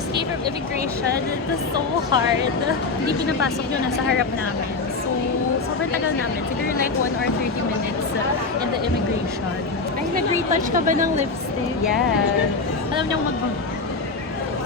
escape from immigration. It was so hard. Hindi pinapasok yung nasa harap namin. So, sobrang tagal namin. Siguro like 1 or 30 minutes in the immigration. Ay, nag-retouch ka ba ng lipstick? Yeah. Alam niyang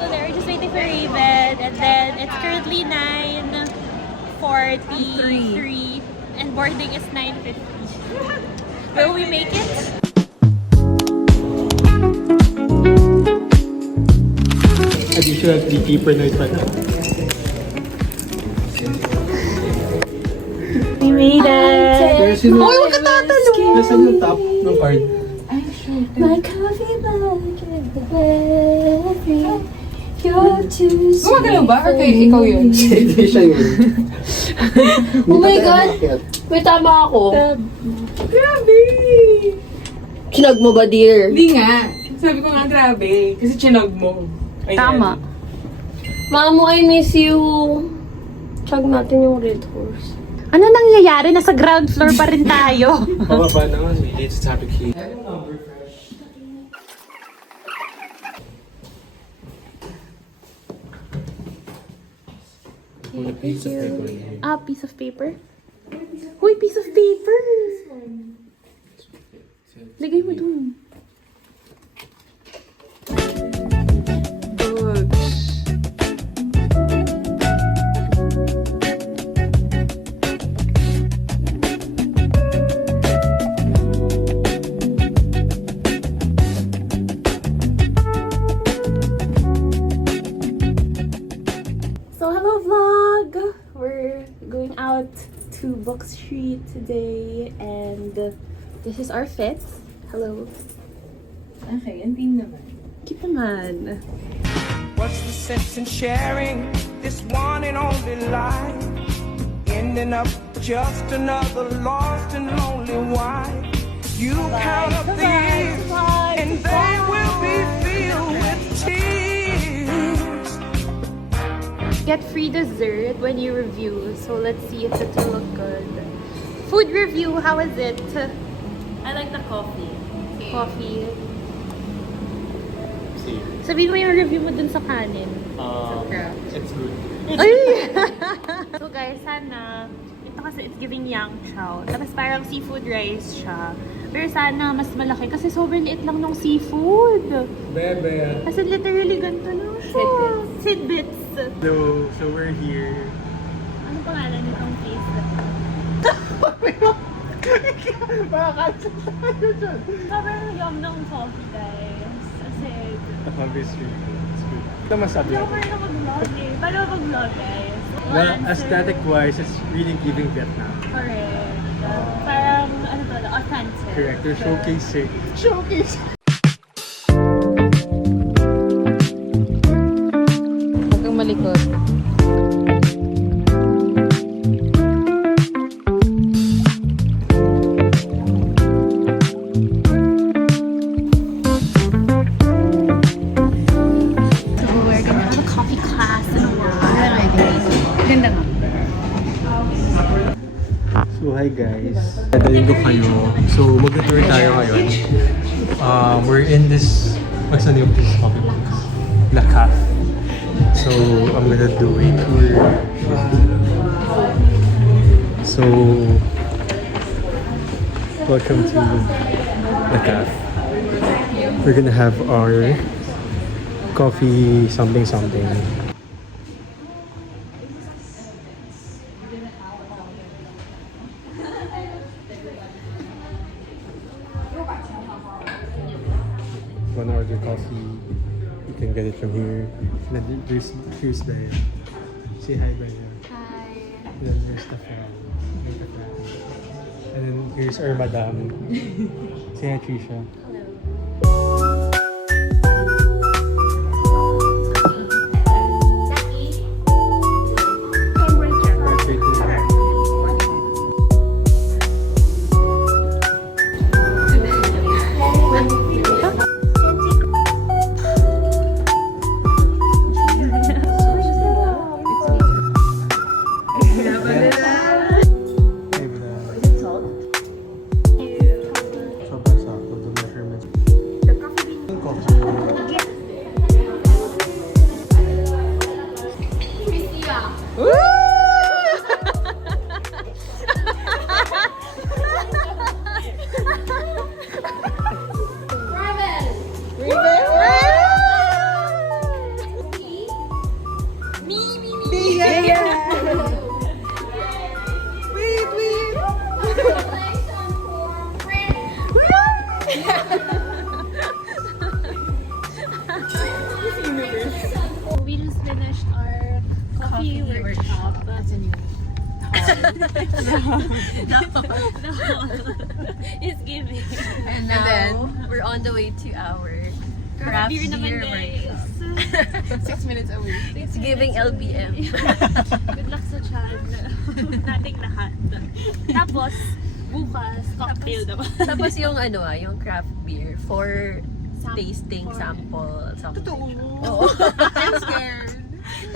So, they're just waiting for Raven. And then, it's currently 9:43. And boarding is 9:50. Will we make it? Additional 3K per night pala. We made it! Pero sino? Uy, huwag ka tatalong! Nasaan yung top ng card? My coffee mug is the berry. You're too sweet. Gumagalaw ba? Or kayo, ikaw yun? Hindi siya yun. Oh my God! May tama ako. Grabe! Sinag mo ba, dear? Hindi nga. Sabi ko nga grabe. Kasi chinog mo. Ayan. Tama. Mamo, I miss you. Chug natin yung Red Horse. Ano nangyayari? Nasa ground floor pa rin tayo. Pababa na nga. It's happy key. Piece of paper. Uy, piece of paper! Lagay mo dun. Books. So, hello vlog! We're going out to Book Street today and this is our fit. Hello. Okay, ang team naman. Keep naman. What's the sense in sharing this one and only life? Ending up just another lost and lonely wife. You count up the years and they will be filled with tears. Get free dessert when you review. So let's see if it will look good. Food review, how is it? I like the coffee. Coffee. See. Sabihin mo yung review mo dun sa kanin. It's good. Ay! So guys, sana, ito kasi it's giving yang chow. Tapos parang seafood rice siya. Pero sana mas malaki kasi sobrang liit lang ng seafood. Bebe. Kasi literally ganito lang siya. Tidbits. So we're here. Ano pangalan nitong place? Sobrang yum ng coffee guys. Kasi, The coffee is really good. It's good. Ito masabi hindi ako ako. marunong mag-vlog eh. Paano mag-vlog guys? Well, Answer. aesthetic-wise, it's really giving Vietnam. Correct. Parang, ano to, authentic. Correct. They're showcasing. Huwag kang malikot. So, we're gonna have a coffee class in a while. Ganda nga. So, hi guys. Dadalhin ko kayo. So, mag-tour tayo ngayon. We're in this, what's the name of this coffee place? La Caf. So, I'm gonna do a tour. So, welcome to La Caf. We're gonna have our coffee something. Wanna order coffee, you can get it from here. And then here's Brian. Say hi, Brian. Hi. And then here's the fan. And then here's our madam. Say hi, Trisha. Perfect. Sobrang sakto. The measurement we just finished our coffee workshop. The hall is giving. And then, we're on the way to our craft Beer naman, beer guys. workshop. 6 minutes away. It's giving LBM. Good luck sa chan. Nating lahat. Tapos, bukas, cocktail naman. Tapos yung yung craft beer for tasting, for- sample, something. Totoo. I'm scared.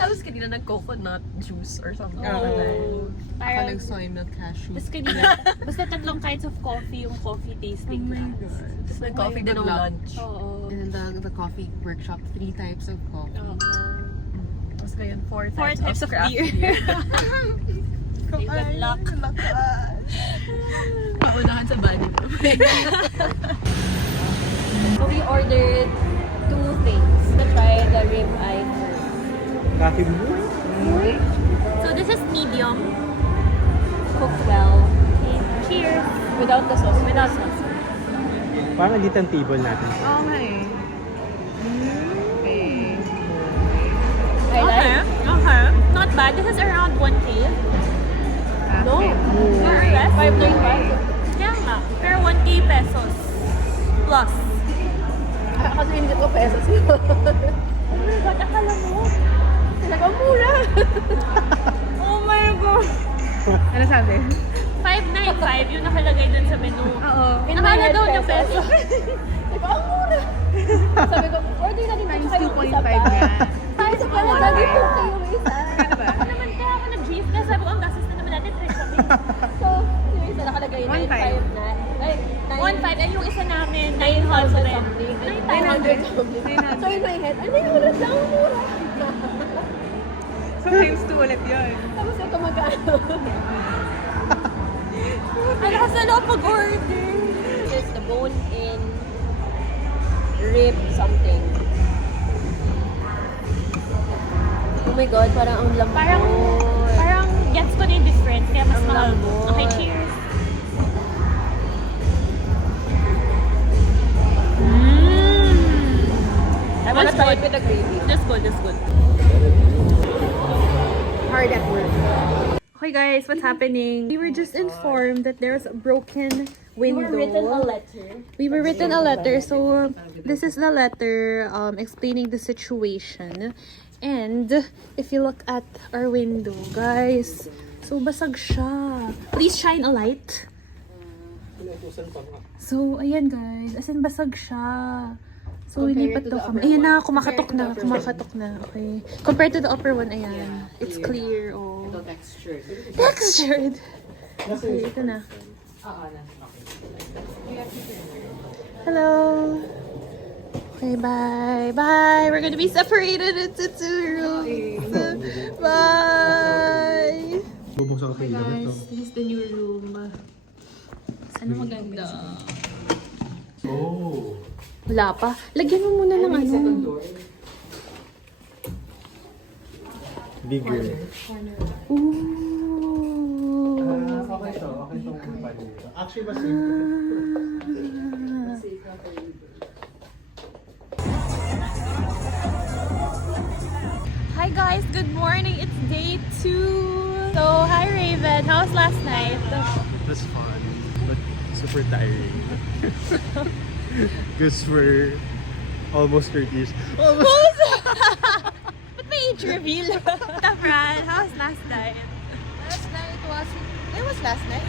Tapos kanina nag-coconut juice or something. Oo. Ako Parang, nag-soy milk cashew. tapos kanina, basta 3 kinds of coffee yung coffee tasting class. Tapos nag-coffee din ng lunch. Oo. And then the coffee workshop, 3 types of coffee. Oo. Tapos ngayon, 4 4 types of craft beer. Okay, good luck. Paunahan sa body mo. So we ordered 2 things to try the rib eye first. Coffee boy? So this is medium. Cooked well. Okay, cheers. Without the sauce. Without sauce. Parang dito ang table natin. Okay. Okay. I like. Okay. Not bad. This is around 1K. No. More or less. 595. Kaya nga. Pero 1K pesos. Plus. Kasi hindi ko pesos yun. Oh my God, akala mo? Talagang mura. Oh my God. Ano sabi? 595 yung nakalagay dun sa menu. Oo. Akala daw niya peso. Diba, ang mura. Sabi ko, order na din Times tayo yung isa 2.5 pa. nga. Tayo sa pala, lagi po kayo yung isa. Ano ba? Ano naman kaya ako nag-brief kasi sabi ko, ang gastos na naman natin. So, yung isa nakalagay, 1.5. 9.5 na. Ay, 1.5 and yung isa namin, 900 900. something. 900. 900 something. So in my head, ano yung ulit lang, ang mura. So times 2 ulit yun. Tapos ito magkano. Ano kasi na pag-order? Just the bone-in rib something. Oh my God, parang ang lambot. Parang gets ko na yung difference, kaya mas Ang mahal. lambot. Okay, cheers. I wanna That's try good. it with the gravy. That's good, that's good. Hard at work. Okay guys, what's happening? We were just informed that there's a broken We window. were written a letter. We were written a letter, so this is the letter explaining the situation. And if you look at our window, guys, so basag siya. Please shine a light. So, ayan guys, as in basag siya. So, inipat daw kami. Ayan na, kumakatok na. Okay. Compared to the upper one, ayan. It's clear, oh. Textured. Okay, ito na. Hello. Okay, bye. Bye. We're gonna be separated into 2 rooms. Bye. Bubuksan ko pa ilaw ito. This is the new room. Sana maganda. Oh! Wala pa. Lagyan mo muna ng ano. Bigger. Ooh. Okay to. Okay itong palito. Actually, mas Hi guys, good morning. It's day 2. So, hi Raven. How was last night? It was fun, but super tiring. Because we're almost 30 years. Almost! Ba't may age reveal? Tafran, how was last night? Last night was... It was last night?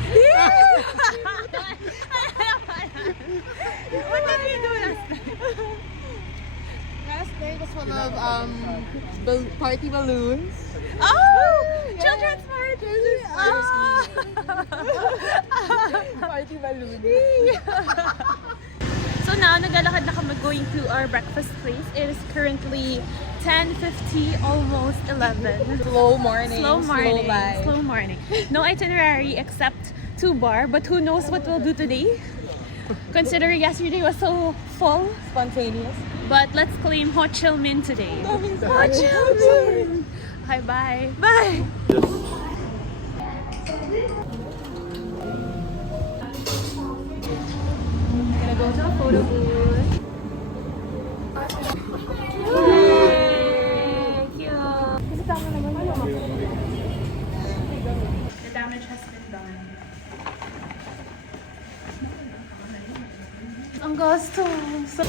What did we do last night? Last night was full of party balloons. Oh! Children's party! Party balloons. So now, naglalakad na kami going to our breakfast place. It is currently 10:50, almost 11. Slow morning. Slow morning. Slow life. Slow morning. No itinerary except 2 bar, but who knows what we'll do today? Considering yesterday was so full. Spontaneous. But let's claim Ho Chi Minh today. Ho Chi Minh! Okay, bye. Bye! Gonna go to a photo booth. Yay! costumes.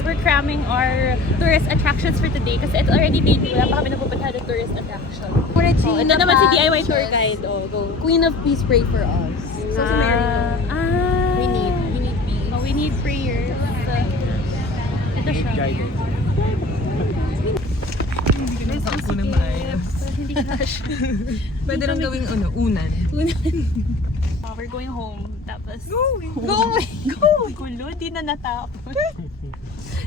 We're cramming our tourist attractions for today kasi it's already day 2. Wala pa kami napupunta ng tourist attraction. Oh, ito naman si DIY tour guide. Oh, go. Queen of Peace, pray for us. So, si Mary. We need peace. Oh, we need prayers. Ito siya. Sakto na maayos. Hindi cash. Pwede lang gawing unan. We're going home. Tapos, Going! gulo, di na natapos.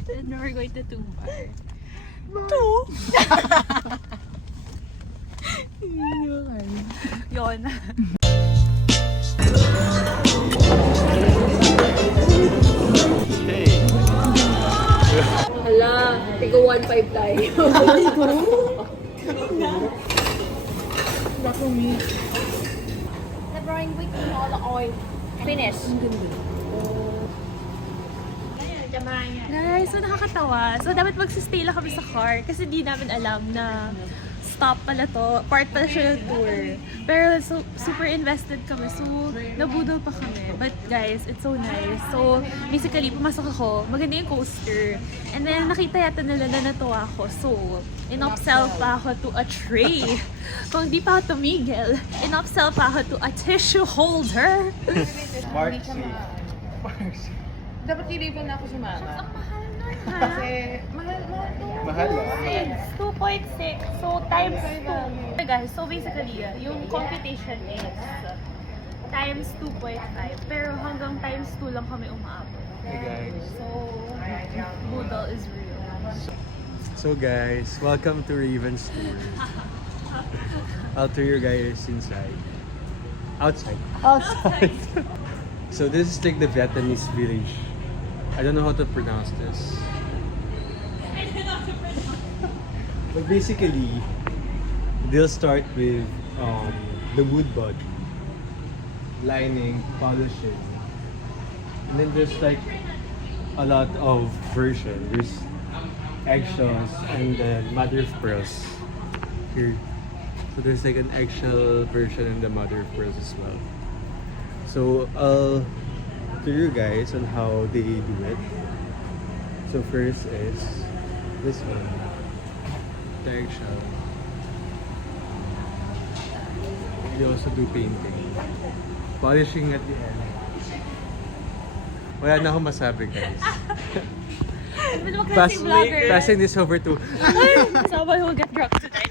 And now we're going to Tumbar. Yun. Hala, tigo 1.5 tayo. The drawing week in all the oil. Finish. Guys, so nakakatawa. So dapat magsistay lang kami sa car kasi di namin alam na stop pala to. Part pala siya ng tour. Pero so, super invested kami. So, nabudol pa kami. But guys, it's so nice. So, basically, pumasok ako. Maganda yung coaster. And then, nakita yata nila na natuwa ako. So, in-upsell pa ako to a tray. Kung di pa ako tumigil, in-upsell pa ako to a tissue holder. Dapat tiripan na ako si Mama. Ang mahal nun, ha? Kasi, mahal to. 2.6. So, times 2. Guys, so basically, yung computation is times 2.5. Pero hanggang times 2 lang kami umaabot. Hey guys. So, Boodle is real. So guys, welcome to Raven's Tour. I'll tour you guys inside. Outside. So this is like the Vietnamese village. I don't know how to pronounce this. But basically, they'll start with the wood bud, lining, polishing, and then there's like a lot of version. There's eggshells and then mother of pearls here. So there's like an eggshell version and the mother of pearls as well. So I'll tell you guys on how they do it. So first is this one, the eggshell. They also do painting, polishing at the end. Wala na akong masabi guys. Passing this over to Someone will get drunk tonight.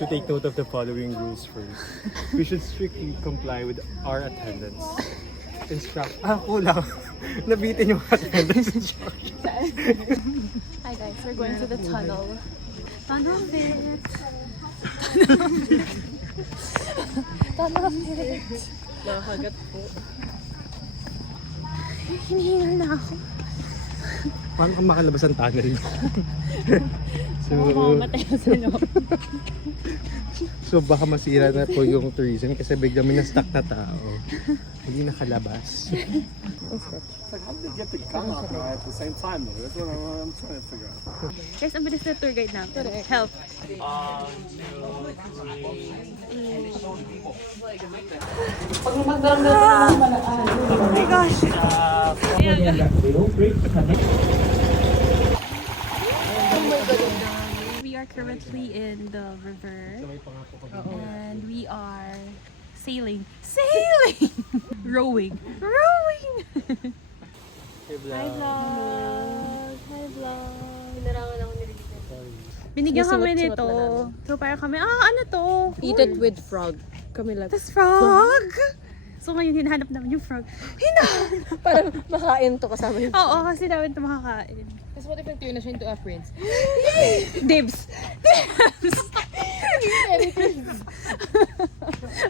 to take note of the following rules first. We should strictly comply with our attendance. Kulang. Nabitin yung attendance instructions. Hi guys, we're going to the tunnel. Tunnel bit. Tunnel bit. Nakagat po. Hinihingal na ako. Paano kang makalabas ang tunnel? Mamamatay ako sa loob. So baka masira na po yung tourism kasi bigla may na-stuck na tao. Hindi nakalabas. Like, how did they get the gun off at the same time though? That's what I'm trying to figure out. Guys, ang bilis na tour guide natin. Help. Oh my gosh. We are currently in the river and we are sailing. Rowing. Hey, Hi vlog. Pinarangan ako ni Ricky. Binigyan kami Sinusuot-suot nito. na namin. So parang kami, ano to? Eat it with frog. Kami lang. This frog! So ngayon, hinahanap namin yung frog. Para makain to kasama yung Oo, kasi namin ito makakain. Tapos what if nag-turn na siya into a prince? Dibs!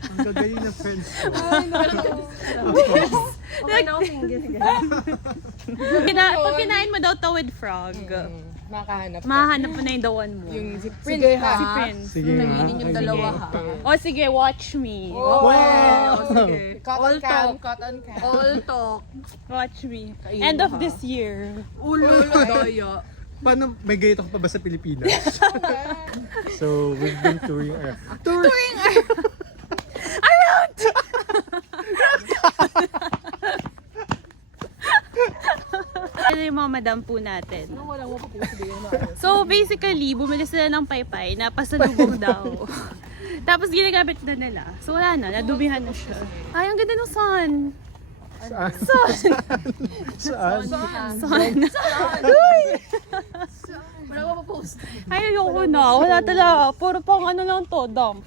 Ang gagaling na friends ko. Okay na ako single. Pag kinain mo daw to with frog, Makahanap. mahanap mo na yung the one mo. Yung si Prince ha. Si Prince. Sige nga. Yung dalawa ha. O sige, watch me. Wow! All talk. All talk. Watch me. End of this year. Ulo doyo. Paano, may ganito ka pa ba sa Pilipinas? So, we've been touring our... na yung mga madam po natin. So basically, bumili sila ng paypay na pasalubong daw. Tapos ginagamit na nila. So wala na, nadumihan na siya. Ay, ang ganda ng sun. Saan? Sun. Saan? Sun. Uy! Ay, ayoko na. Wala talaga. Puro pang ano lang to, dump.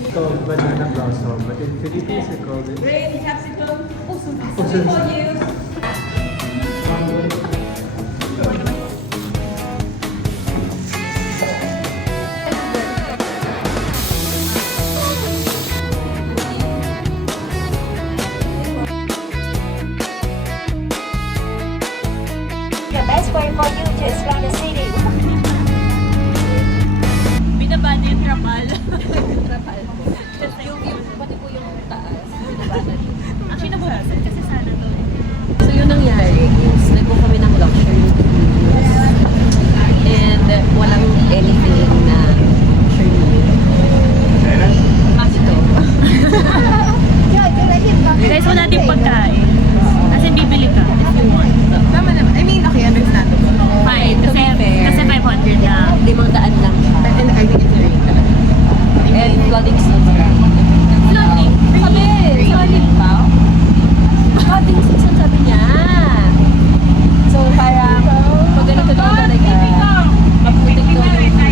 It's called banana blossom, but in Philippines they call it... Rain, capsicum, The best way for you to explore the city. Binaba na yung trapal. Pati po yung taas. Actually, nabuhasan kasi sana to. So yun nangyari is nag-book kami ng luxury cruise. And walang anything na ito. Guys, wala natin pagkain. Kasi bibili ka if you want. Tama naman. I mean, okay, understandable. Fine, To be fair. kasi 500 lang. 500 lang siya. And I think it's a rate talaga. And flooding season. Floating. Sabi! Solid ba? Flooding season sabi niya. So parang pag ganito daw talaga, maputik daw yung river.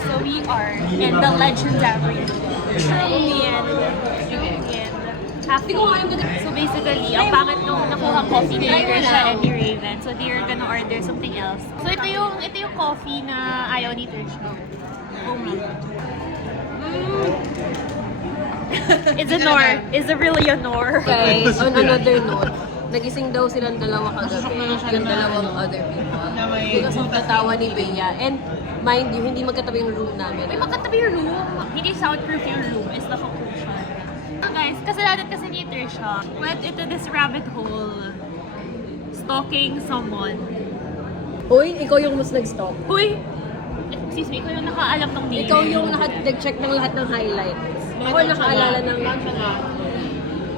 So we are in the legendary Indian. So basically, ang pangit nung nakuha coffee ni Trisha and ni Raven. So they're gonna order something else. So ito yung coffee na ayaw ni Trisha. Homemade. It's a Nor. It's a really a Nor. Guys, on another note, nagising daw silang dalawa kagabi, yung dalawang other people. Because of the tawa ni Bea. And mind you, hindi magkatabi yung room namin. May magkatabi yung room. Hindi soundproof yung room. It's naka-cushion. So guys, kasalanan kasi ni Trisha went into this rabbit hole stalking someone. Uy, ikaw yung mas nag-stalk. Huy! Excuse me, ikaw yung nakaalam ng name. Ikaw yung nag-check ng lahat ng highlights. Ako nakaalala ng...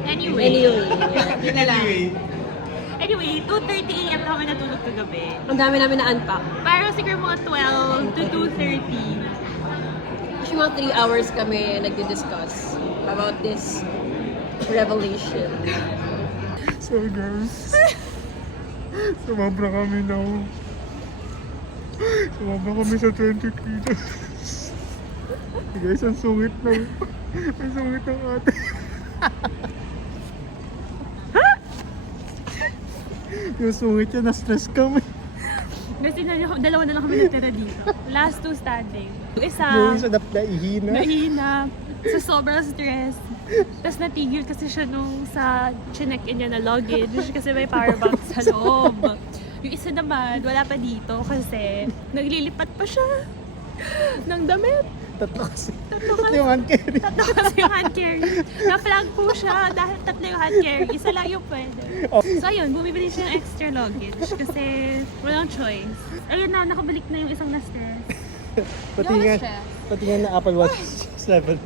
Anyway. Anyway, 2:30 a.m. na kami natulog kagabi. Ang dami namin na-unpack. Parang siguro mga 12 to 2:30. Actually, mga 3 hours kami nagdi-discuss about this revelation. So guys, sumabra kami now. Sumabra kami sa 20 kilos. Guys, ang sungit ng... Ang sungit ng ate. Yung sungit niya, na-stress kami. Kasi dalawa na lang kami natira dito. Last two standing. Yung isa, Yung isa naihina. nahina. Sa sobrang stress. Tapos natigil kasi siya nung sa chinek-in niya na luggage kasi may power bank sa loob. Yung isa naman, wala pa dito kasi naglilipat pa siya ng damit. Tatlo kasi. Tatlo kasi. Yung hand carry. Tatlo kasi yung hand carry. Na-flag po siya dahil tatlo yung hand carry. Isa lang yung pwede. So ayun, bumibili siya ng extra luggage kasi walang choice. Ayun na, nakabalik na yung isang na-stress. Pati nga na Apple Watch 7.